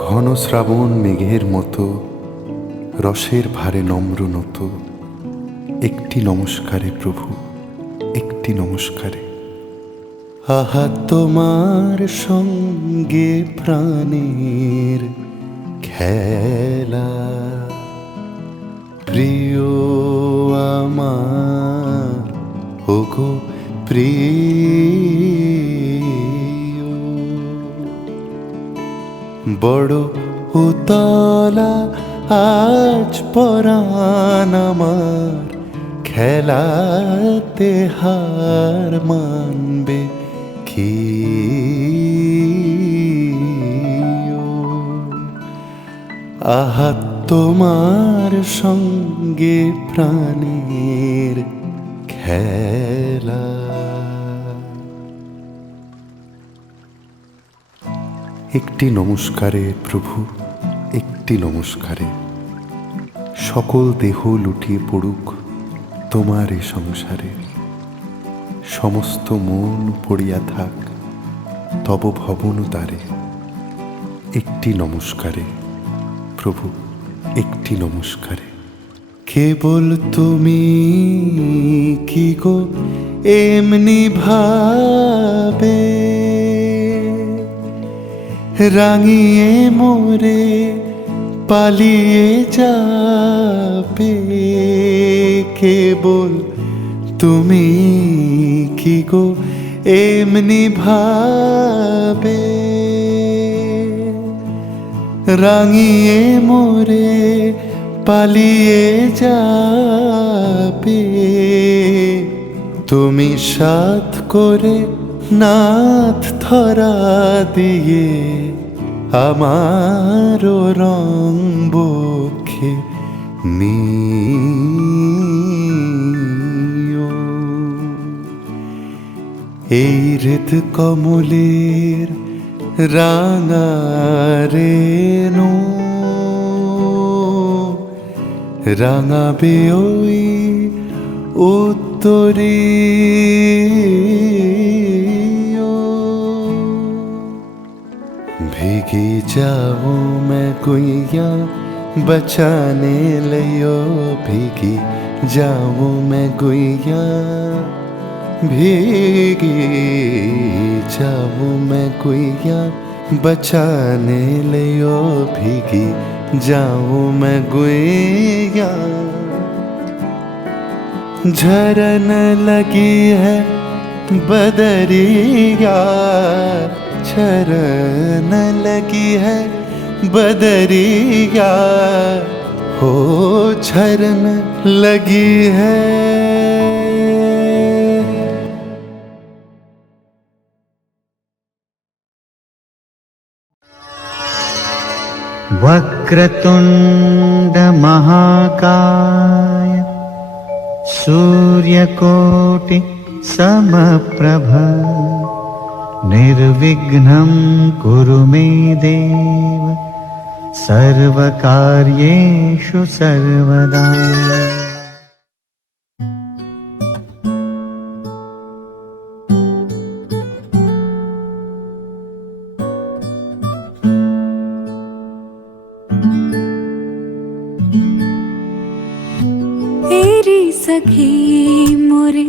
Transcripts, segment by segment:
ঘন শ্রাবণ মেঘের মতো রসের ভারে নম্র নত, একটি নমস্কারে প্রভু, একটি নমস্কারে। আহা তোমার সঙ্গে প্রাণের খেলা, প্রিয় আমার ওগো প্রিয়, বড় উতলা আজ পরাণ আমার, খেলাতে হার মানবে কি? আহা তোমার সঙ্গে প্রাণের খেলা। একটি নমস্কারে প্রভু, একটি নমস্কারে। সকল দেহ লুটিয়ে পড়ুক তোমার এ সংসারে, সমস্ত মন পড়িয়া থাক তব ভবন দ্বারে। একটি নমস্কারে প্রভু, একটি নমস্কারে। কেবল তুমি কি গো এমনি ভাবে রাঙিয়ে মোরে পালিয়ে যাবে? কেবল তুমি কি গো এমনি ভাবে রাঙিয়ে মোরে পালিয়ে যাবে? তুমি সাথ করে নাথ ধরা দিয়ে আমারও রং বক্ষে নিও। এই হৃদ কমলের রাঙা রেণু রাঙাবে ওই উত্তরে। भीगी जाऊं मैं गुइया बचाने लियो, भीगी जाऊं मैं गुइया, भीगी जाऊं मैं गुइया बचाने लियो, भीगी जाऊं मैं गुइया। झरन लगी है बदरिया, झरन लगी है बदरिया, हो झरन लगी है। वक्रतुंड महाकाय सूर्यकोटि समप्रभ, निर्विघ्नं कुरु मे देव, सर्वकार्येषु सर्वदा। तेरी सखी मोरे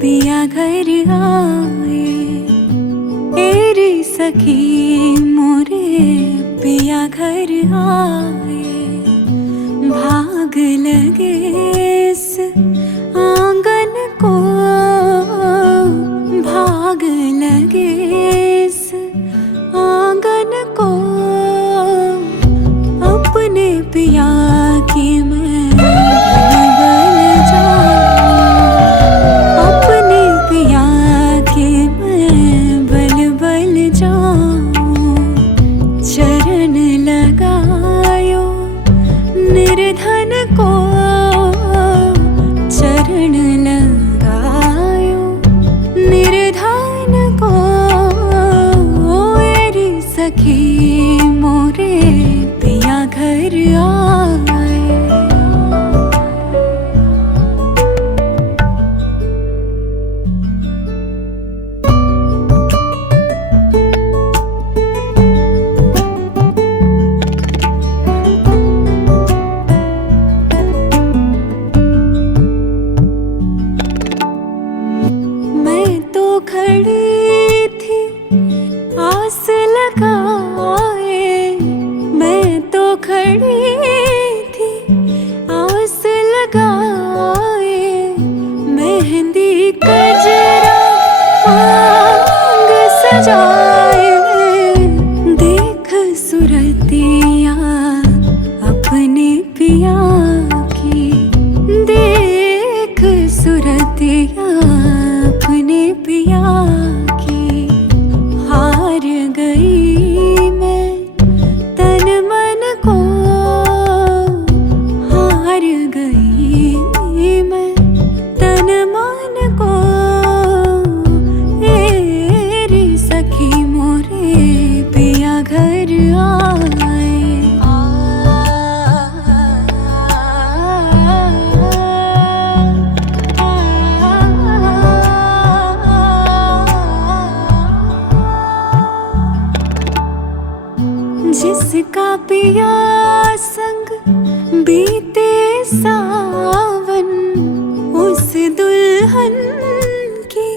पिया घर आए, तेरी सखी मोरे पिया घर आए, भाग लगे इस आंगन को, भाग लगे इस आंगन को, अपने पिया की मैं बल जाऊं, अपने पिया के मैं बल बल जाऊं। चरण लगायो निर्धन को, चरण लगायो निर्धन को, जिसका पिया संग बीते सावन, उस दुल्हन की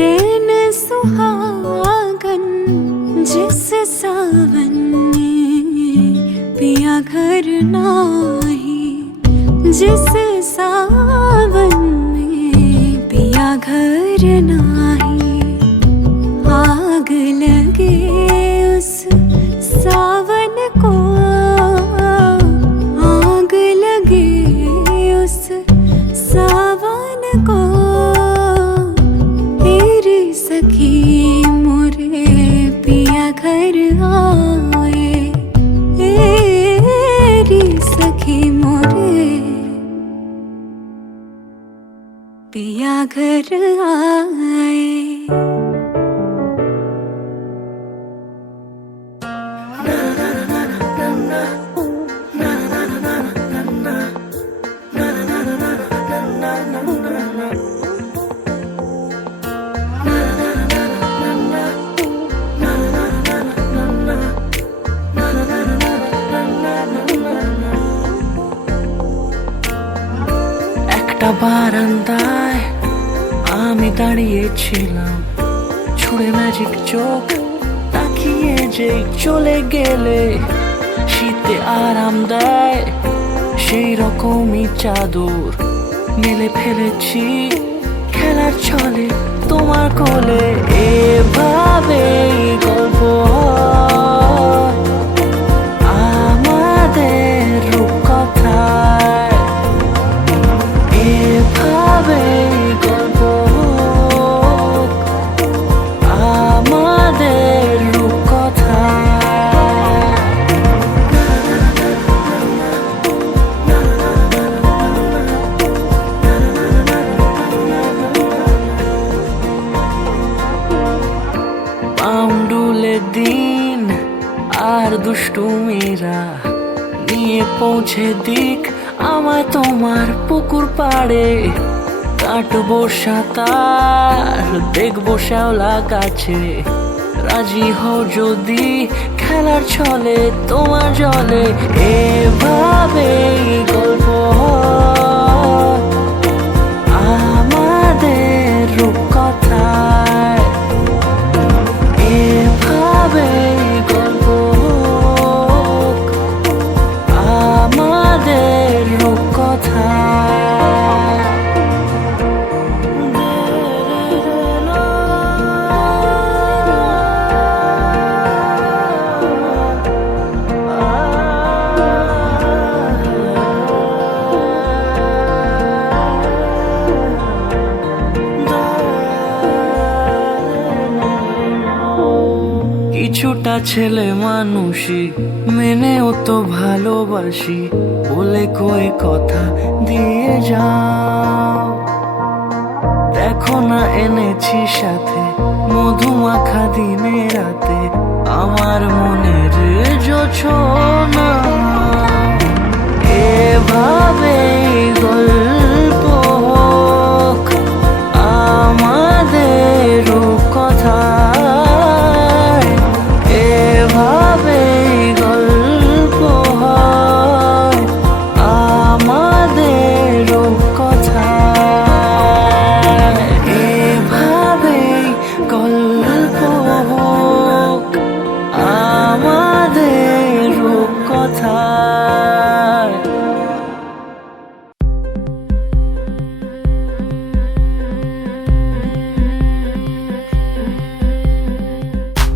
रैन सुहागन। जिस सावन में पिया घर नाही, जिस सावन में पिया घर नाही। आग लगे उस सावन को, आग लगे उस सावन को। तेरी सखी मोरे पिया घर आए, तेरी सखी मोरे पिया घर आए। একটা বারান্দায় আমি দাঁড়িয়েছিলাম, ছুঁড়ে ম্যাজিক চোখ তাকিয়ে যেই চলে গেলে। শীতে আরাম দেয় সেই রকমই চাদর মেলে ফেলেছি খেলার ছলে তোমার কোলে। এভাবে গল্প হয় আমাদের রূপকথায়, এভাবে গল্প হোক আমাদের রূপকথায়। পাউন্ডুলে দিন আর দুষ্টুমিরা নিয়ে পৌঁছে দিক আমায় তোমার পুকুর পাড়ে। কাটবো সাঁতার দেখবো শ্যাওলা গাছে, রাজি হও যদি খেলার ছলে তোমার জলে। এভাবে গল্প হয় আমাদের রূপকথায়, এভাবে গল্প হোক আমাদের রূপকথায়। কিছুটা ছেলে মানুষই মেনেও তো ভালোবাসি, বলে কয়ে কথা দিয়ে যাও। দেখো না এনেছি সাথে মধুমাখা দিনে রাতে আমার মনের জোছনা। এভাবে গল্প হোক আমাদের রূপকথায়, এভাবে গল্প হয় আমাদের রূপকথায়, এভাবে গল্প হোক আমাদের রূপকথায়।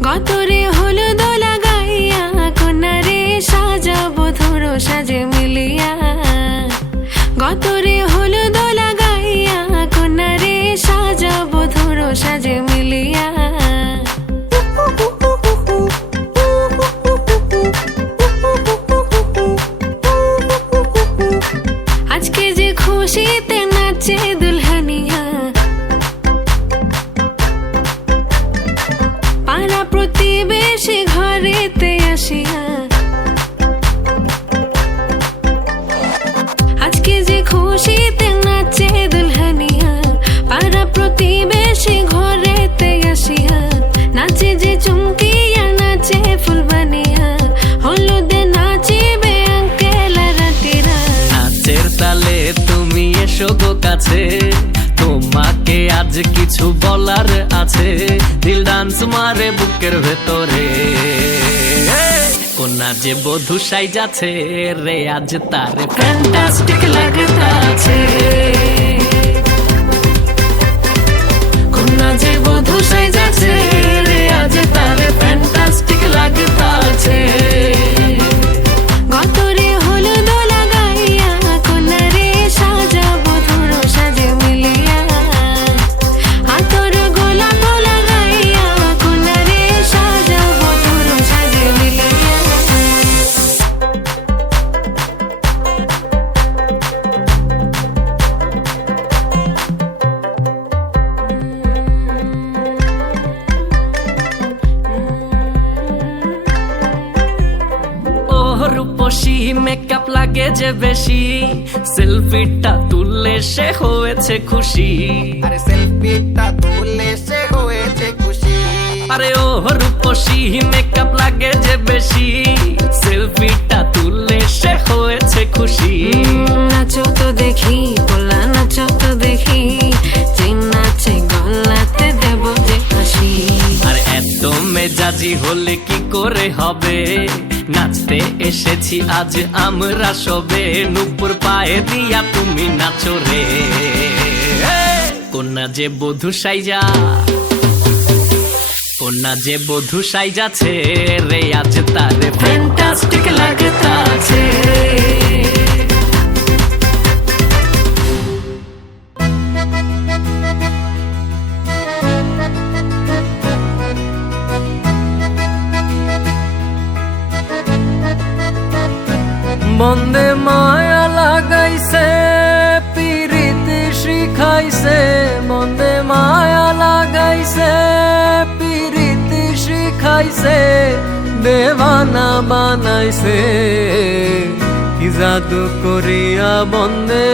গতরে হলুদ লাগাইয়া কোনারে সাজাবো ধরো সাজে মিলিয়া। গতরে হলুদ লাগাইয়া কোনারে সাজাবো ধরো সাজে মিলিয়া। আজকে যে খুশিতে নাচে দুলহানিয়া, পাড়া প্রতিবেশী ঘরেতে আসিয়া। আজকে যে খুশি আছে, তোমাকে আজ কিছু বলার আছে। দিল ডান্স মারে বুকের ভেতরে, কোনা যে বধূ সাইজাছে রে আজ তারে ফ্যান্টাস্টিক লাগতাছে। কোনা যে বধূ সাইজাছে রে আজ তারে ফ্যান্টাস্টিক লাগতাছে। গতরে হলুদ লাগাইয়া কোনারে সাজাবো ধুর সাজে মিলিয়া। হাতর গোলাপ লাগাইয়া কোনারে সাজাবো ধুর সাজে মিলিয়া। রূপসী মেকআপ লাগে যে বেশি, সেলফিটা তুললে সে হয়েছে খুশি। আরে সেলফিটা তুললে সে হয়েছে খুশি। আরে ও রূপসী মেকআপ লাগে যে বেশি, সেলফিটা তুললে সে হয়েছে খুশি। নাচো তো দেখি বলা, নাচো তো দেখি, যে নাচে গলাতে দেব যে হাসি। আর এত মেজাজি হলে কি করে হবে, নাচতে এসেছি আজ আমরা সবে। নুপুর পায়ে দিয়া তুমি নাচো রে, কোনা যে বধূ সাইজা, কোনা যে বধূ সাইজাছে রে আজ তারে ফ্যান্টাস্টিক লাগতাছে। বন্দে মায়া লাগাইছে পিরিতি শিখাইছে, বন্দে মায়া লাগাইছে পিরিতি শিখাইছে, দেওয়ানা বানাইছে। কি জাদু করিয়া বন্দে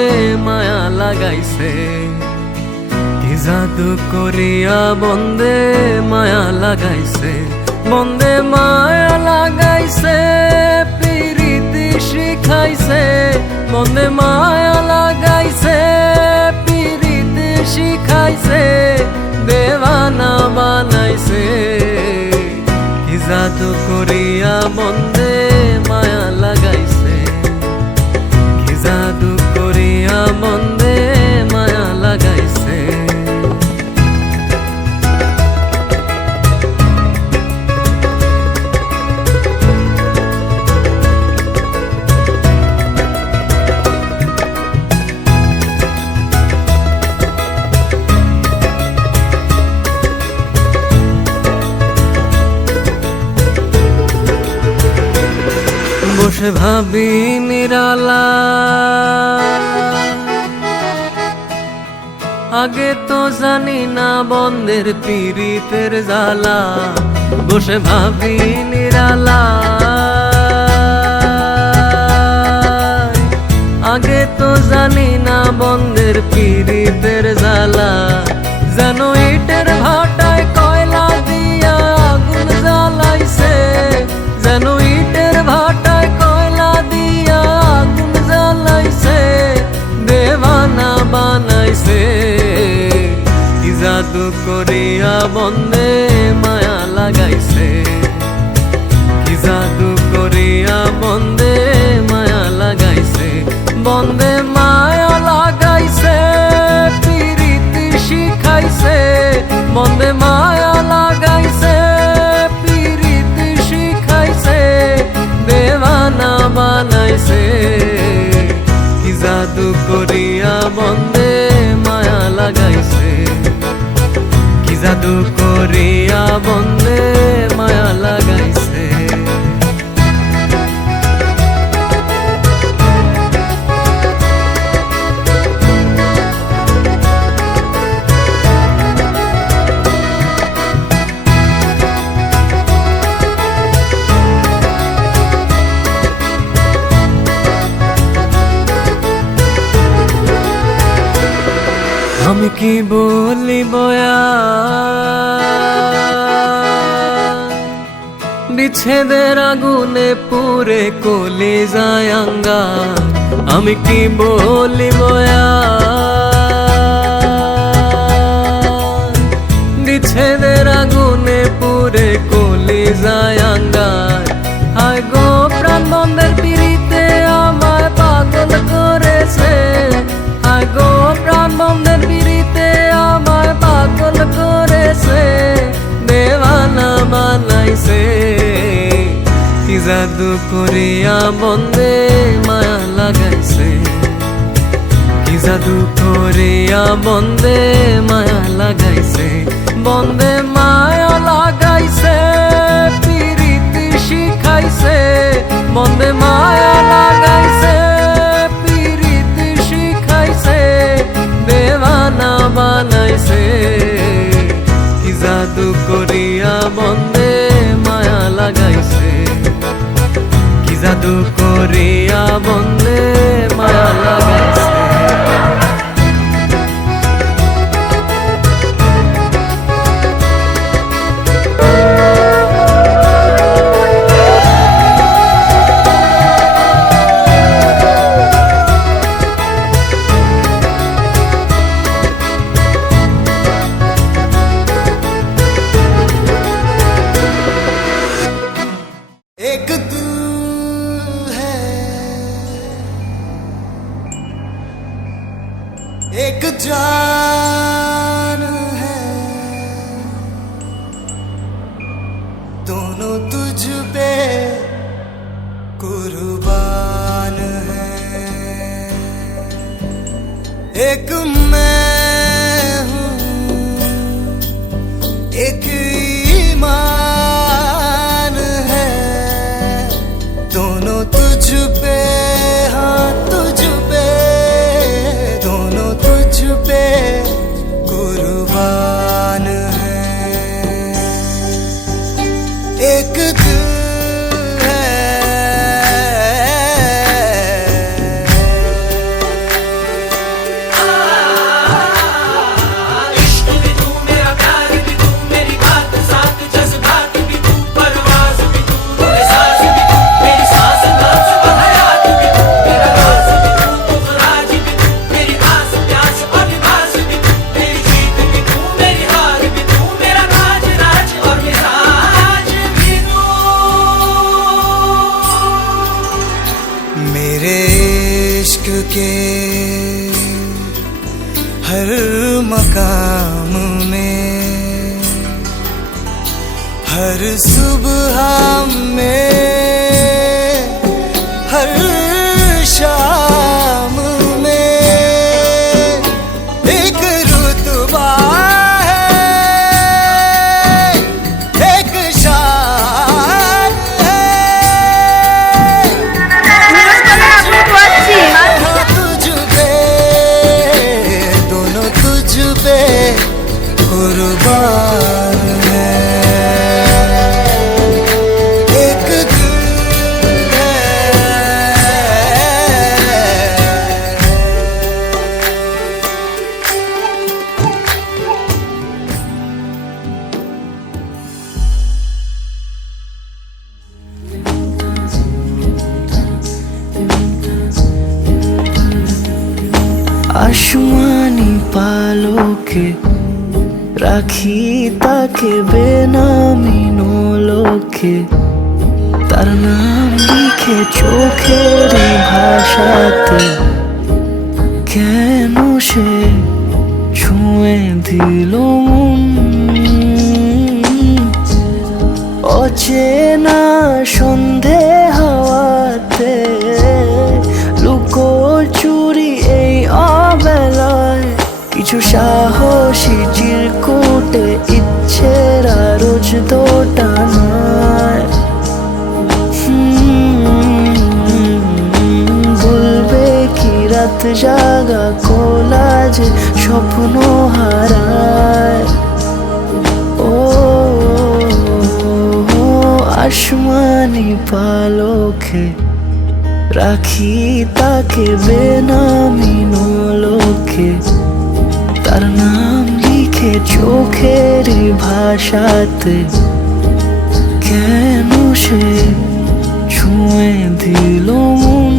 মায়া লাগাইছে, কি জাদু করিয়া বন্দে মায়া লাগাইছে। বন্দে মায়া লাগাইছে পিরিতি শিখাইছে, বন্দে মায়া লাগাইছে পিরিতি শিখাইছে, দেওয়ানা বানাইছে। কি জাদু করিয়া বন্দে মায়া লাগাইছে, কি জাদু করিয়া বন্দে মায়া লাগাইছে। বসে ভাবি নিরালা, আগে তো জানি না বন্দের পীড়িতের জ্বালা। বসে ভাবি নিরালা, আগে তো জানি না বন্দের পীড়িতের জ্বালা। যেন ইটের ভাটায় কয়লা দিয়া আগুন জ্বালাইছে, যেন ইটের ভাটায় কয়লা দিয়া আগুন জ্বালাইছে, দেওয়ানা বানাইছে। কি জাদু করিয়া বন্দে মায়া লাগাইছে, কি জাদু করিয়া বন্দে মায়া লাগাইছে। বন্দে মায়া লাগাইছে পিরিতি শিখাইছে, বন্দে মায়া লাগাইছে পিরিতি শিখাইছে, দেওয়ানা বানাইছে। কি জাদু করিয়া বন্দে মায়া লাগাইছে, কি জাদু করিয়া বন্দে মায়া লাগাইছে। আমি কি বলিব বিচ্ছেদের আগুনে পুরে কলিজায় আঙ্গার। আমি কি বলিব যায় আঙ্গার। হায় গো প্রাণ বন্ধের পিড়িতে আমায় পাগল করেছে, হায় গো প্রাণ বন্ধের পিড়িতে আমায় পাগল করেছে, দেওয়ানা বানাইছে। কি জাদু করিয়া বন্দে মায়া লাগাইছে, কি জাদু করিয়া বন্দে মায়া লাগাইছে, বন্দে মায়া লাগাইছে, পিরিতি শিখাইছে, বন্দে মায়া লাগাইছে, পিরিতি শিখাইছে, দেওয়ানা বানাইছে। কি জাদু করিয়া বন্দে মায়া লাগাইছে, কি জাদু করিয়া বন্দে মায়া লাগাইছে। एक तू है, एक जान है, दोनों तुझ पे कुर्बान है। एक मैं हूँ, एक ईमान है, दोनों तुझ पे, हाँ तुझ पे, दोनों तुझ पे कुर्बान है। एक दिल है, इश्क भी तू, मेरा प्यार भी तू, मेरी बात साथ जज्बात भी तू, परवाज़ भी तू, मेरे सांस भी तू, मेरी सांस नाच हयात भी तू, मेरा राज भी तू, तुखराज भी तू, मेरी आस प्यास और लिबास भी तू, मेरी जीत भी तू, मेरी हार भी तू, मेरा राज राज और मिजाज भी तू। मेरे इश्क के हर मकाम में, हर सुबह में, हर शाम में एक रुतबा है, एक शान है। हाँ तुझ पे, दोनों तुझ पे कुर्बान है। एक दिल है, আসমানি পালকে রাখি তাকে বেনামি নোলকে, তার নাম লিখে চোখের ভাষাতে, কেন সে ছুঁয়ে দিল মন। অচেনা সন্ধে হাওয়াতে লুকোচুরি এই অবেলায়, কিছু সাহসী চিরকুটে ইচ্ছের রোজ দোটানায়। বলবে কি রাত জাগা কোলাজে স্বপ্ন হারায়। ও আসমানি পালকে রাখি তাকে বেনামি নোলকে, তার নাম লিখে চোখের ভাষাতে, কেন সে ছুঁয়ে দিল মন।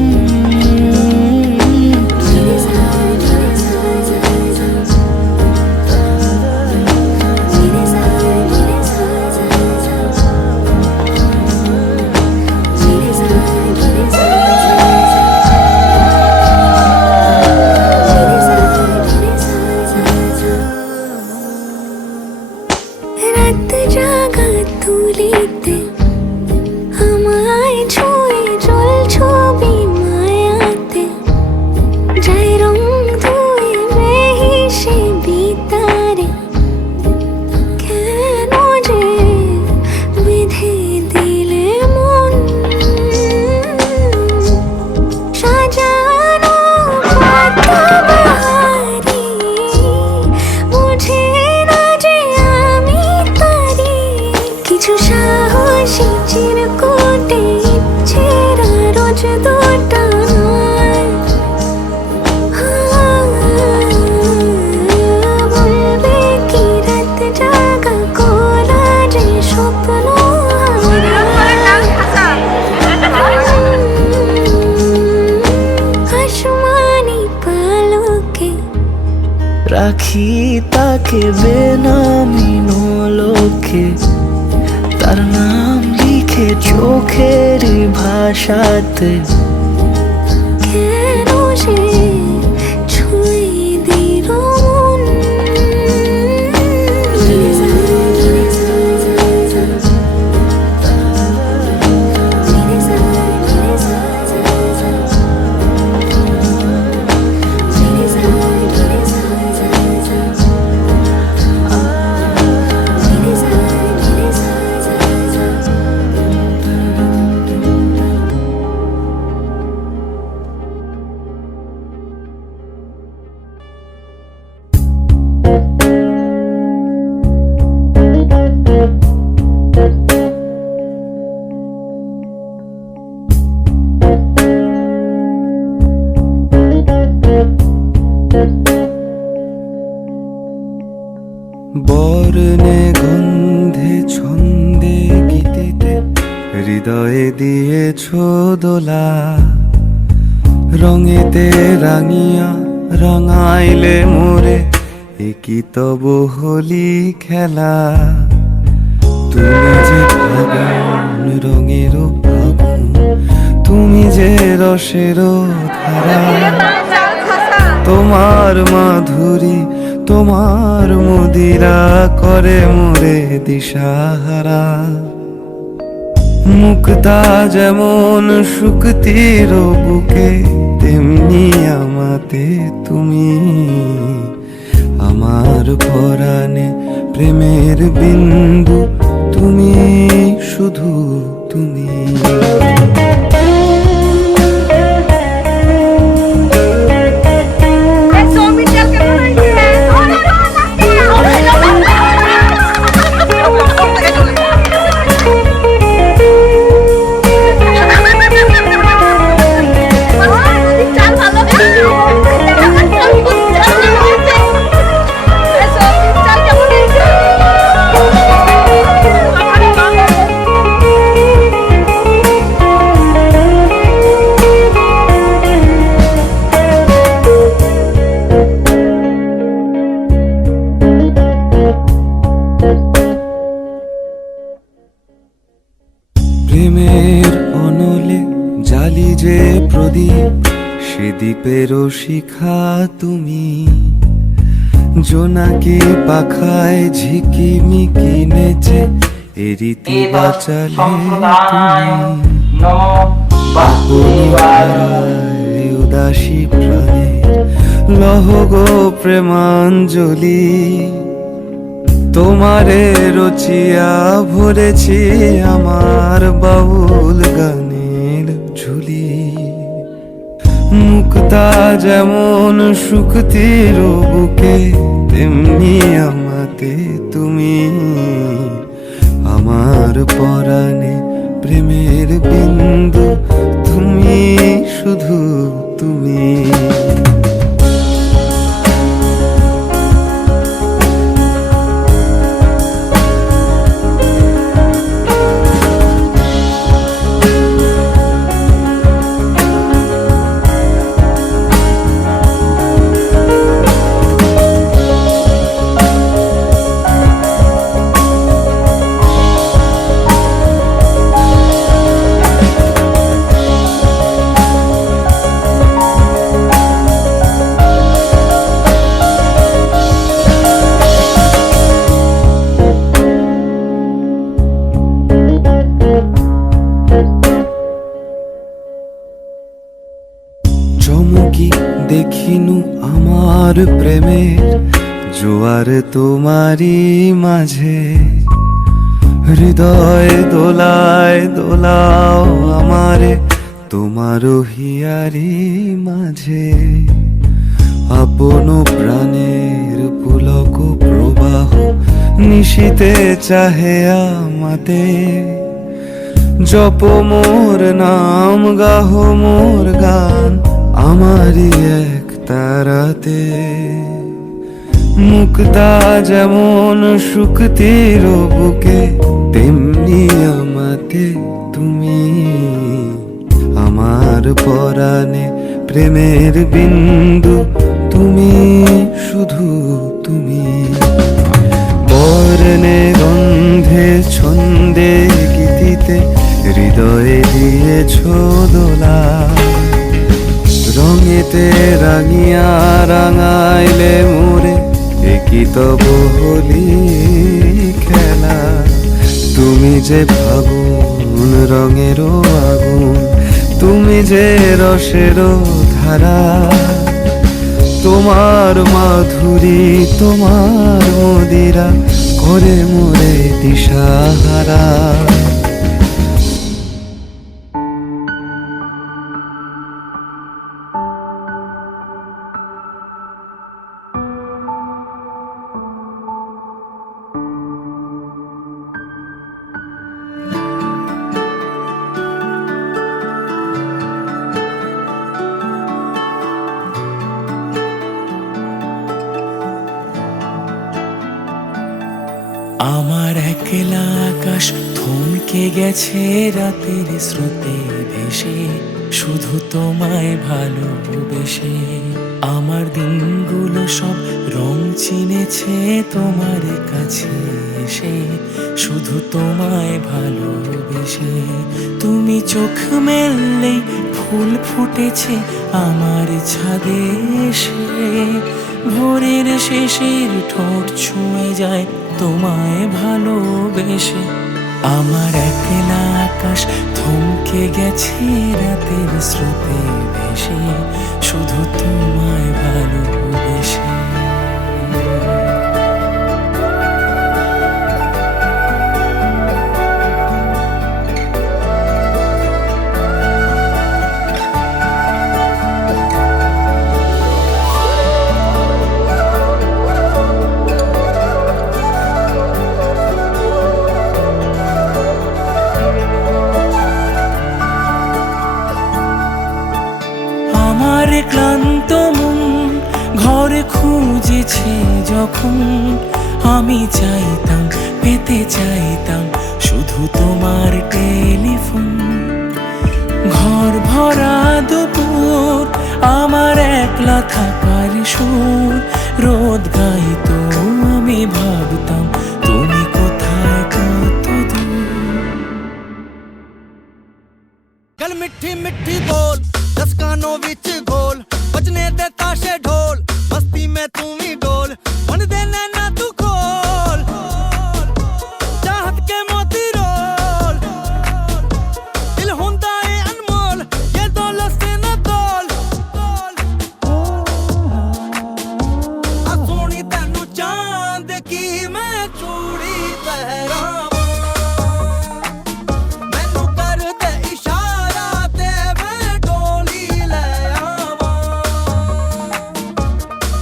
রাখি তাকে বেনামি লোকে, তার নাম লিখে চোখের ভাষাতে। কেন সে ছুঁয়ে দিল মন? বর্ণে গন্ধে ছন্দে গীতিতে হৃদয়ে দিয়েছ দোলা, রঙেতে রাঙিয়া রাঙাইলে মোরে, একই তব হোলি খেলা। তুমি যে ফাগুন রঙের ফাগুন, তুমি যে রসের ধারা, তোমার মাধুরী তোমার মদিরা করে মোরে দিশাহারা। মুক্তা যেমন শুকতির বুকে, তেমনি আমাতে তুমি। আমার পরাণে প্রেমের বিন্দু তুমি, শুধু তুমি। প্রেমের অনলে জালি যে প্রদীপ, সে দ্বীপের শিখা তুমি। জোনাকি পাখায় ঝিকিমিকি নেচে এ রীতি বাঁচালে তুমি। উদাসী প্রাণে লহ গো প্রেমাঞ্জলি, তোমারে রচিয়া ভরেছি আমার বাউল গানের ঝুলি। মুক্তা যেমন শুকতির বুকে, তেমনি আমাতে তুমি। আমার পরাণে প্রেমের বিন্দু তুমি, শুধু তুমি। চমকি দেখিনু আমার প্রেমের জোয়ার তোমারি মাঝে। হৃদয় দোলায় দোলাও আমারে তোমার হিয়ারি মাঝে। আপন প্রাণের পুলক প্রবাহ নিশিতে চাহে আমাতে। জপ মোর নাম গাহ মোর গান আমারি এক তারাতে। মুক্তা যেমন শুকতির বুকে, তেমনি আমাতে তুমি। আমার পরাণে প্রেমের বিন্দু তুমি। তুমি, শুধু তুমি। বর্ণে গন্ধে ছন্দে গীতিতে হৃদয়ে দিয়েছ দোলা, রঙেতে রাঙিয়া রাঙাইলে মোরে একই তব হোলি খেলা। তুমি যে ফাগুন রঙেরও আগুন, তুমি যে রসেরও ধারা, তোমার মাধুরী তোমার মদিরা করে মোরে দিশাহারা। আমার একলা আকাশ থমকে গেছে রাতের স্রোতে ভেসে, শুধু তোমায় ভালোবেসে। আমার দিনগুলো সব রং চিনেছে তোমার কাছে এসে, শুধু তোমায় ভালোবেসে। তুমি চোখ মেললেই ফুল ফুটেছে আমার ছাদে এসে, ভোরের শেষের ঠোঁট ছুঁয়ে যায় তোমায় ভালোবেসে। আমার একলা আকাশ থমকে গেছে রাতের স্রোতে ভেসে, শুধু তোমায় ভালোবেসে। আমার ক্লান্ত মন ঘরে খুঁজেছে যখন, আমি চাইতাম পেতে চাইতাম শুধু তোমার টেলিফোন। ঘর ভরা দুপুর আমার একলা থাকার সুর, রোদ গাইতো আমি ভাবতাম তুমি কোথায় কত দূর। गल मिठी मिठी बोल, दस कानों विच गोल, बजने दे ताशे ढोल, मस्ती में तू भी डोल, मन दे नैना तू खोल, चाहत के मोती रोल, दिल हुंदा है अनमोल, ये दौलत से न तोल। आ सोनी तैनू चांद की मैं चूड़ी पहरावां, मैनू कर दे इशारा ते मैं डोली ले आवां।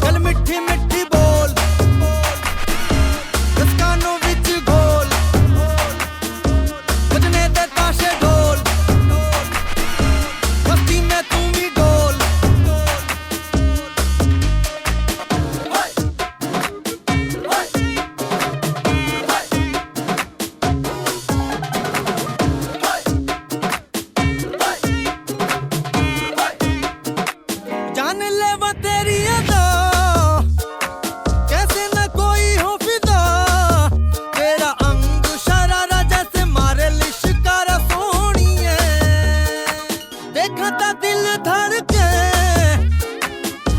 गल मिठी मिठी बोल, दस कानों विच गोल, बजने दे ताशे ढोल, मस्ती में तू भी डोल। जान ले वो तेरी अदा, कैसे न कोई हो फिदा, तेरा अंग शरारा जैसे मारे लिशकारा सोनिए, देखा ता दिल धड़के,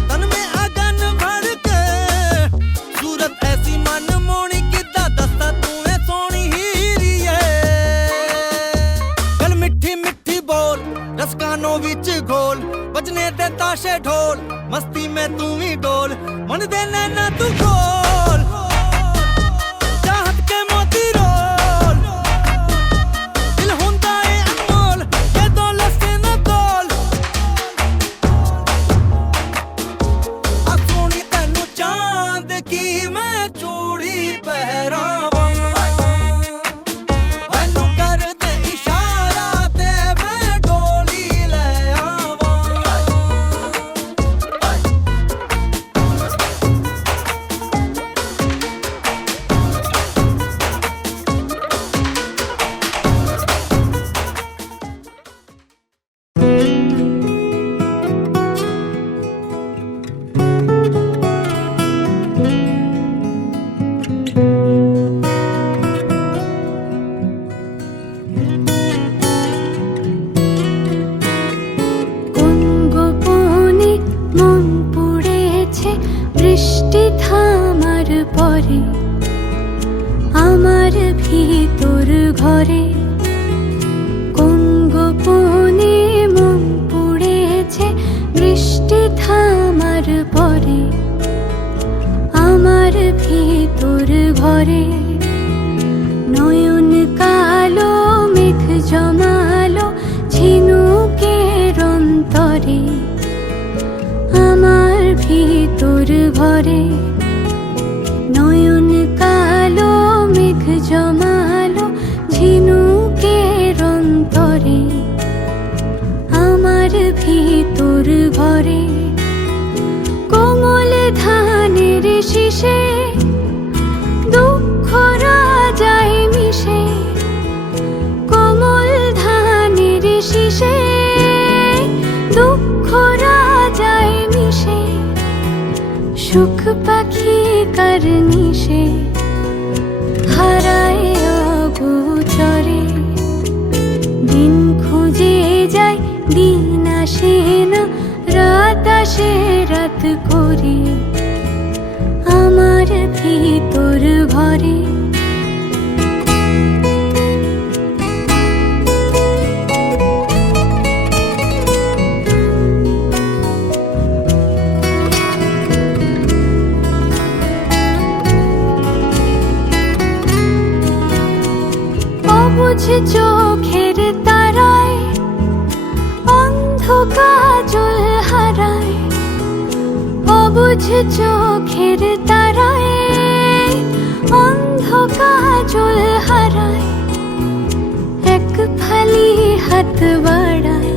तन में अगन भर के, सूरत ऐसी मन मोनी किदा दस्ता तू है सोनी हीरी है। गल मिठी मिठी बोल, रस कानों विच घोल, बजने दे ताशे ढोल, मस्ती में तू भी डोल, मन दे नैना तू खोल, चाहत के मोती रोल, दिल हुंदा है अनमोल, ये दौलत से न तोल। आ सोनी तैनू चांद की मैं चूड़ी पहरावां, मैनू कर दे इशारा ते मैं डोली ले आवां। ভরে নয়ন কালো মেঘ জমালো ঝিনুকের অন্তরে আমার ভিতর ভরে নয়ন কালো মেঘ জমালো ঝিনুকের অন্তরে আমার ভিতর ভরে কোমল ধানের শীষে দুঃখ রাজায় মিশে কোমল ধানের শীষে দুঃখ রাজায় মিশে সুখ পাখি কারনিশে হারায় অগোচরে দিন খুঁজে যায় দিন আসে না রাত আসে রাত করে আমার ভিতর ভরে অবুঝ চোখের তারায় অন্ধ কাজল হারায় অবুঝ চোখের তারায় অন্ধ কাজল হারায় এক ফালি হাত বাড়ায়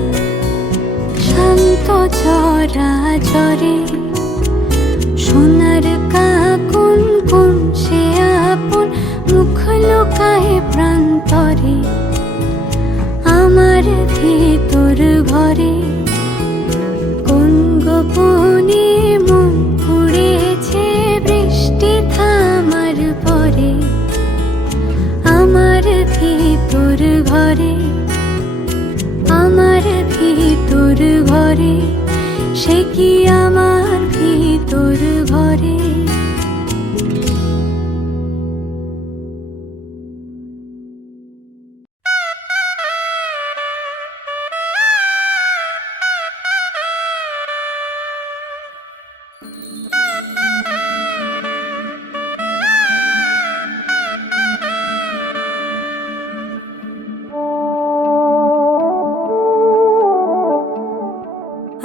শান্ত চরা চরে সোনার কাকুন কোন সে আপন মুখ লুকায় প্রান্তরে আমার ভিতর ভরে কোন গোপনে মন পুড়েছে বৃষ্টি থামার পরে আমার ভিতর ভরে আমার ভিতর ভরে সে কি আমার ভিতর ভরে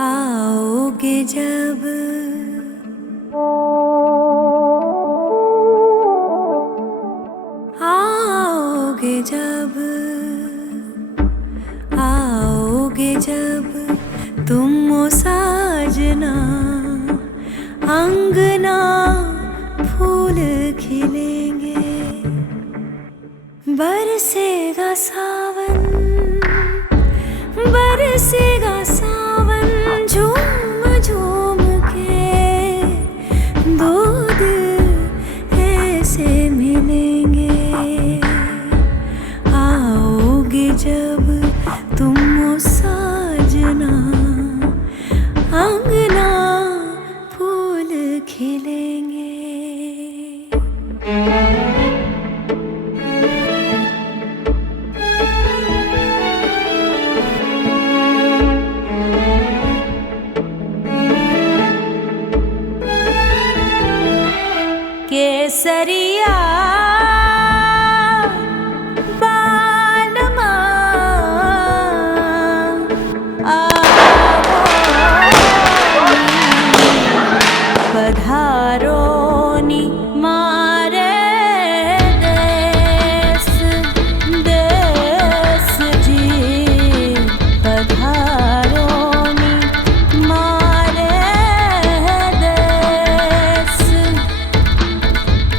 आओगे जब आओगे जब आओगे जब तुम ओ साजना अंगना फूल खिलेंगे बरसेगा सावन बरसेगा सावन झूम झूम के दो दिल ऐसे मिलेंगे आओगे जब तुम ओ साजना अंगना फूल खिलेंगे केसरिया बालमा पधारोनी मारे देश देश जी पधारोनी मारे देश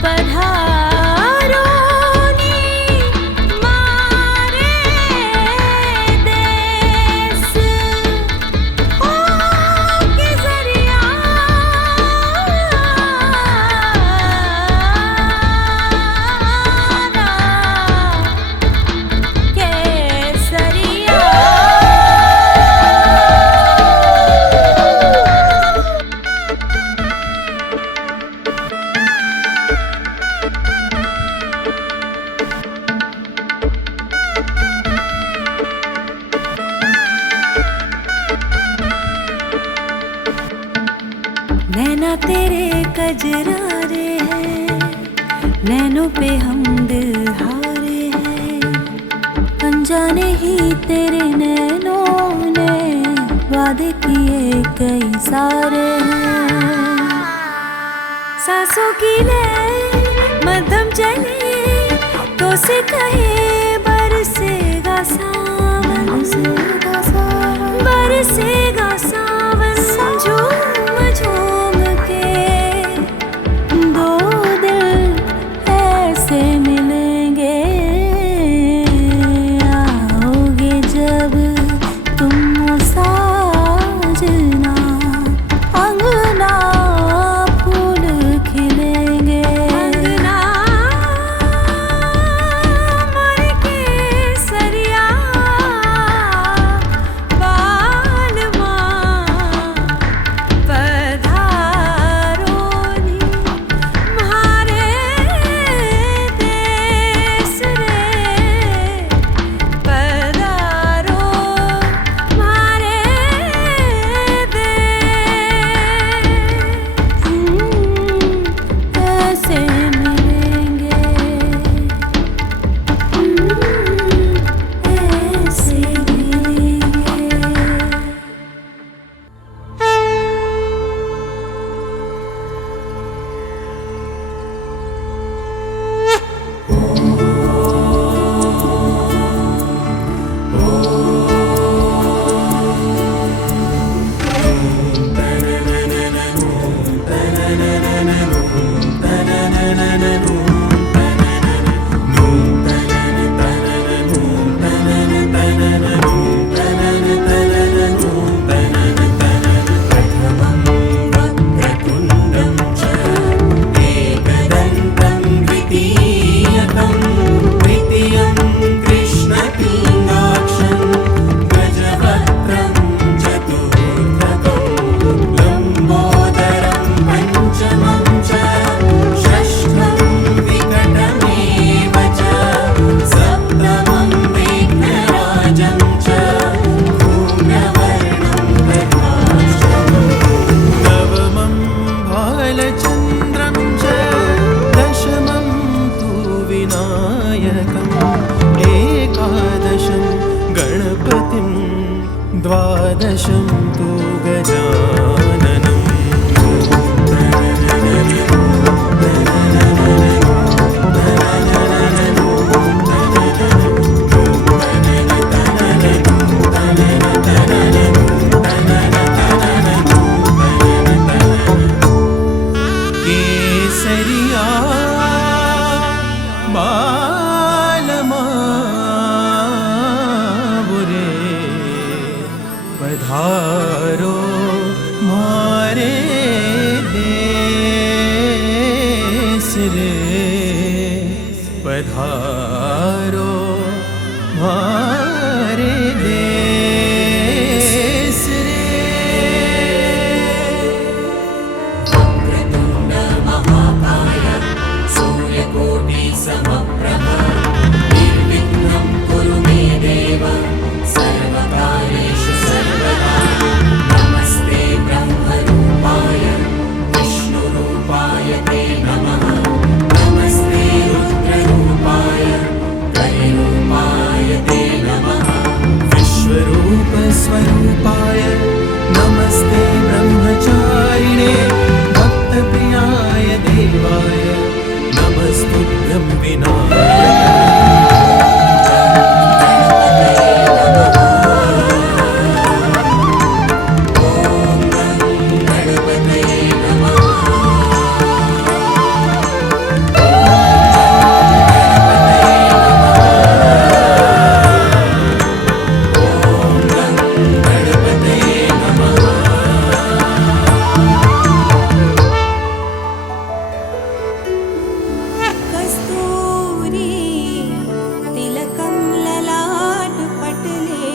पधारोनी मारे देश ओ केसरिया केसरिया नैना तेरे कजरारे हैं नैनों पे हम दिल हारे हैं, अनजाने ही तेरे नैनों ने वादे किए कई सारे हैं। सांसों की लय मध्यम चले तो से कहे बरसेगा सावन, बरसेगा सावन। झूम झूम के दो दिल ऐसे मिलेंगे, आओगे जब तुम साजना, अंगना फूल खिलेंगे। अंगना मोर केसरिया बालमा पधारो नी म्हारे देश रे, पधारो म्हारे देश। ऐसे मिलेंगे, ऐसे मिलेंगे। नवमं भालचन्द्रं च दशमं तु विनायकम् एकादशं गणपतिं द्वादशं तु गजाननम्। केसरिया बालमा बुरे पधारो मारे देश रे, पधारो मारे देश रे। सूर्यकोटि समप्रभ निर्विघ्नं कुरु मे देव सर्वकार्येषु सर्वदा। नमस्ते ब्रह्मरूपाय विष्णुरूपाय ते नमः। नमस्ते रुद्ररूपाय कलिरूपाय ते नमः। विश्वरूप स्वरूपाय नमस्ते ब्रह्मचारिणे भक्तप्रियाय देवाय नमस्तुभ्यं विनायक। कस्तूरी तिलकं ललाटपटले,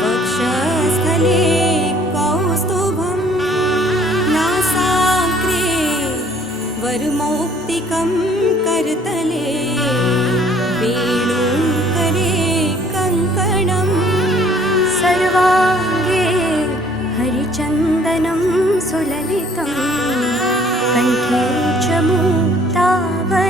वक्षस्थले कौस्तुभं, नासाग्रे वरमौक्तिकं करतले, वेणुकरे कङ्कणं, सर्वाङ्गे हरिचन्दनं सुललितं, कण्ठे च मुक्तावली।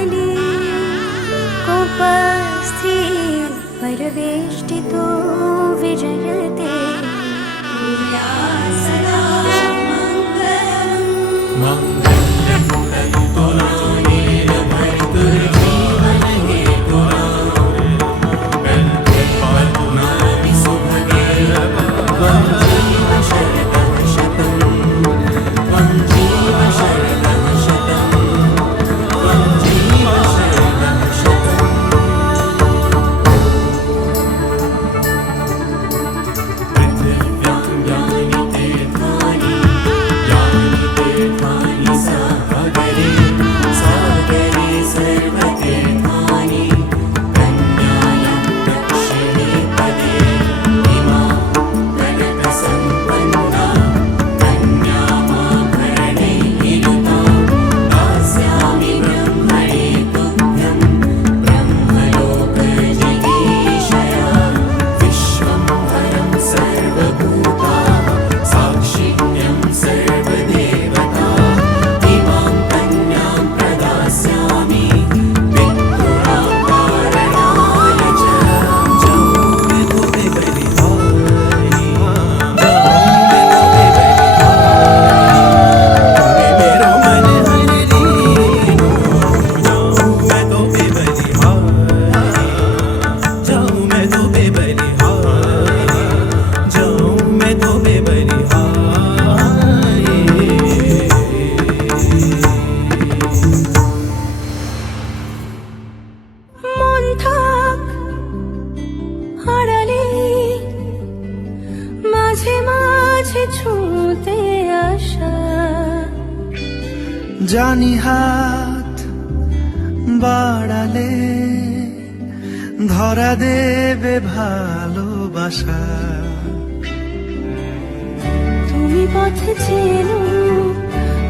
জানি হাত বাড়ালে ধরা দেবে ভালোবাসা। তুমি পথে চেনো,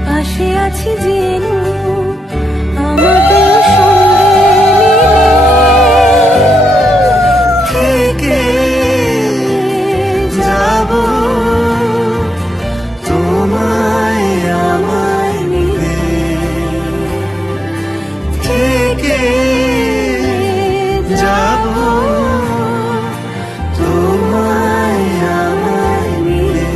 পাশে আছি জেনো, আমাদের সঙ্গে থেকে যাব তোমায় আমায় মিলে, থেকে যাব তোমায় আমায় মিলে।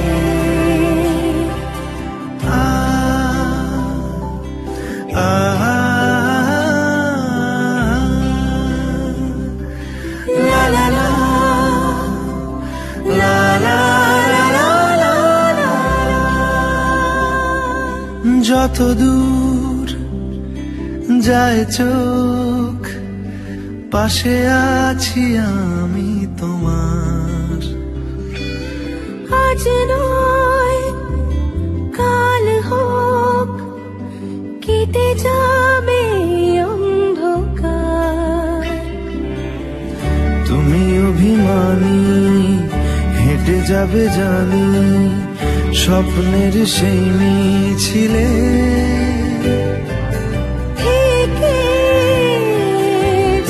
La la la, la la la la la la। যত দূর যায় চোখ, পাশে আছি আমি তোমার। আজ নয় কাল হোক, কেটে যাবে অন্ধকার। তুমি অভিমানী হেঁটে যাবে জানি, স্বপ্নের সেই মিছিলে। থেকে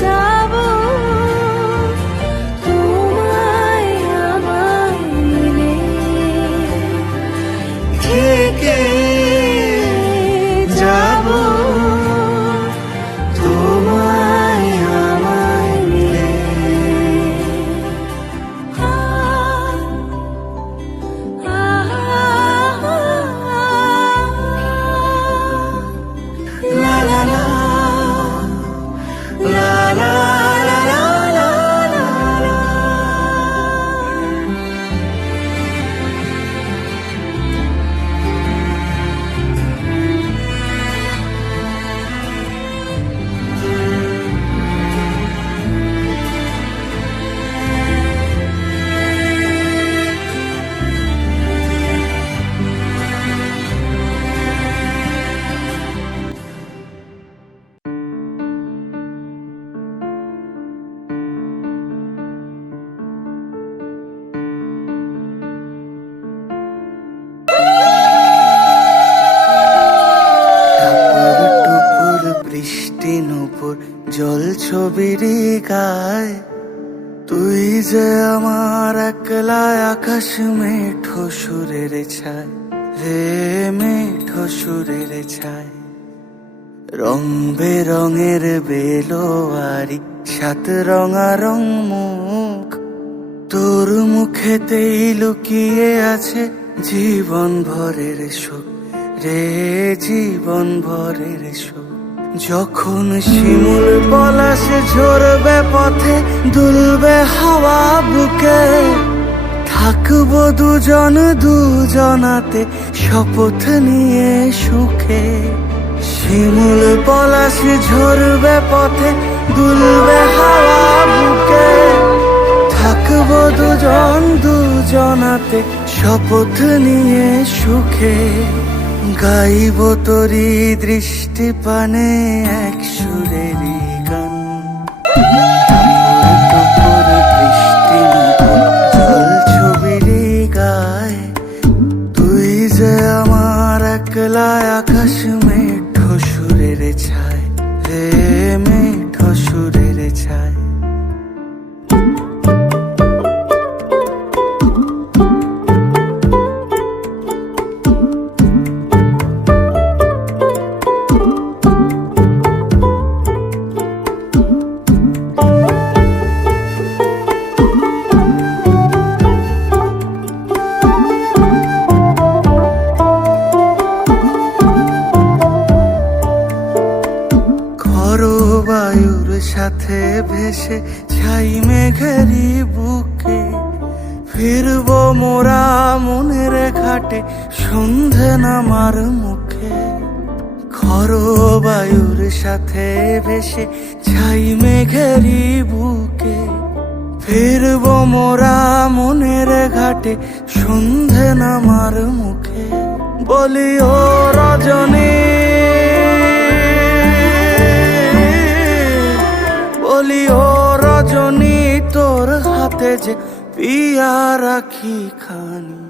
যাব তোমায় আমায় মিলে, থেকে যাব তোমায় আমায় মিলে। La la la, la la la la la la la। টুপুর বৃষ্টি নুপুর জল ছবির গায়, তুই যে আমার একলা আকাশ মেঠো সুরের ছায় রে, মেঠো সুরের ছায়। রং বেরঙের বেলোয়ারি সাত রঙারং মুখ, তোর মুখেতেই লুকিয়ে আছে জীবন ভরের সুখ রে, জীবন ভরের সুখ। যখন শিমুল পলাশ ঝরবে পথে, দুলবে হাওয়া বুকে, থাকবো দুজন দুজনাতে শপথ নিয়ে সুখে। শিমুল পলাশ ঝরবে পথে, দুলবে হাওয়া বুকে, থাকবো দুজন দুজনাতে শপথ নিয়ে সুখে। গাইব তোরি দৃষ্টি পানে এক সুরেরই গান। টুপুর বৃষ্টি নুপুর জল ছবির গায়, তুই যে আমার একলা আকাশ মেঠো সুরের ছায় রে, মেঠো সুরের ছায়। বায়ুর সাথে ভেসে ছাই মেঘেরি বুকে, ফিরবো মোরা মনের ঘাটে সন্ধে নামার মুখে। খর বায়ুর সাথে ভেসে ছাই মেঘেরি বুকে, ফিরবো মোরা মনের ঘাটে সন্ধে নামার মুখে। বলি ও রজনী হাতে যে পিয়া রাখি খানি।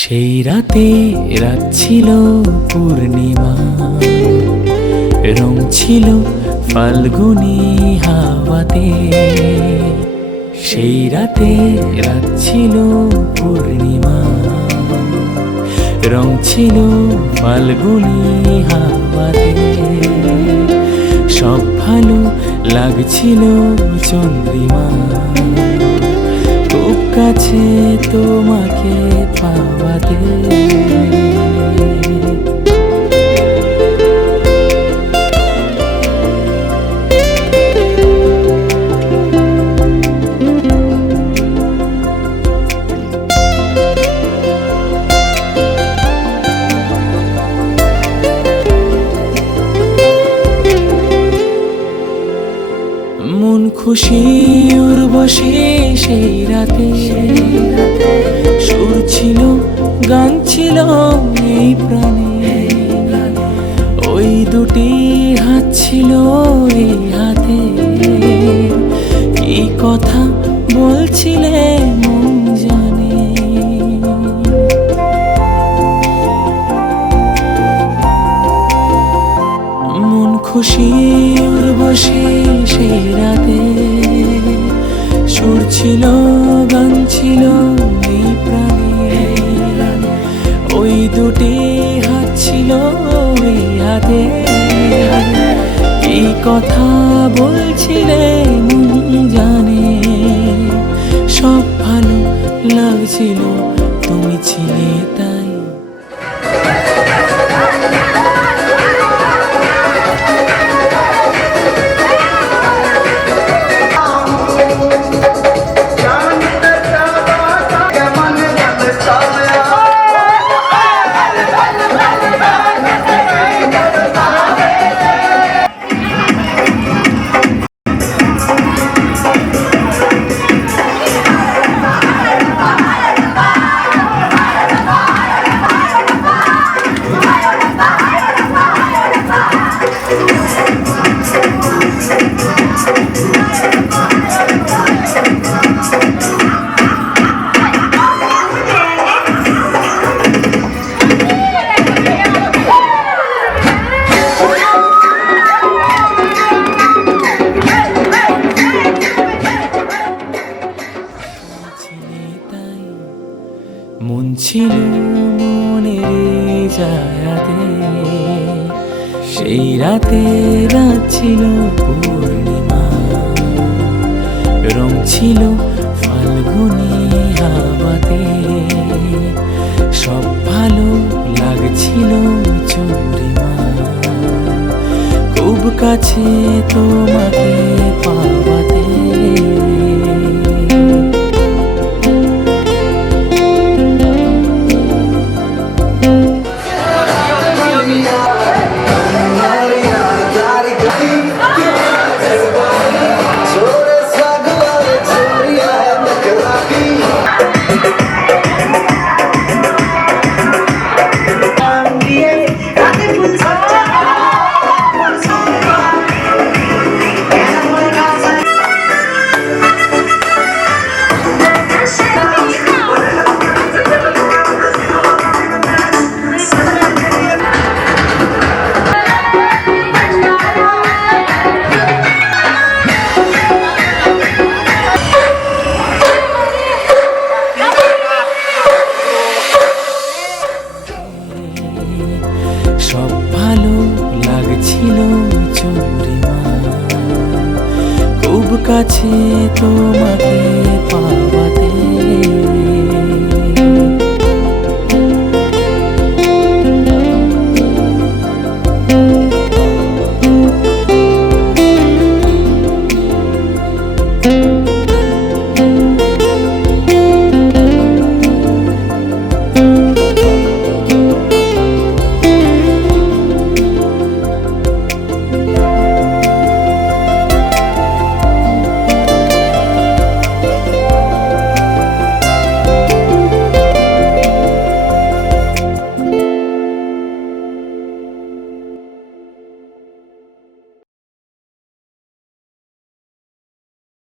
সেই রাতে রাত ছিল পূর্ণিমা, রং ছিল ফাল্গুনি হাওয়াতে। সেই রাতে রাত ছিল পূর্ণিমা, রং ছিল ফাল্গুনি হাওয়াতে। সব ভালো লাগছিল চন্দ্রিমা, খুব কাছে তোমাকে পাওয়াতে। মন খুশি উর্বশী সেই রাতে, সুর ছিল গান ছিল এই প্রাণে। ওই দুটি হাত ছিল এই হাতে, কি কথা বলছিলে মন জানে। মন খুশি উর্বশী সেই রাতে, সুর ছিল গান ছিল এই প্রাণে। ওই দুটি হাত ছিল এই হাতে, কি কথা বলছিলে মন জানে। সব ভালো লাগছিল তুমি ছিলে তাই। মন ছিল মনের জায়াতে, সেই রাতে রাত ছিল পূর্ণিমা, রং ছিল ফাল্গুনি হাওয়াতে। সব ভালো লাগছিল চন্দ্রিমা, খুব কাছে তোমাকে পাওয়াতে। সব ভালো লাগছিল চন্দ্রিমা, খুব কাছে তোমাকে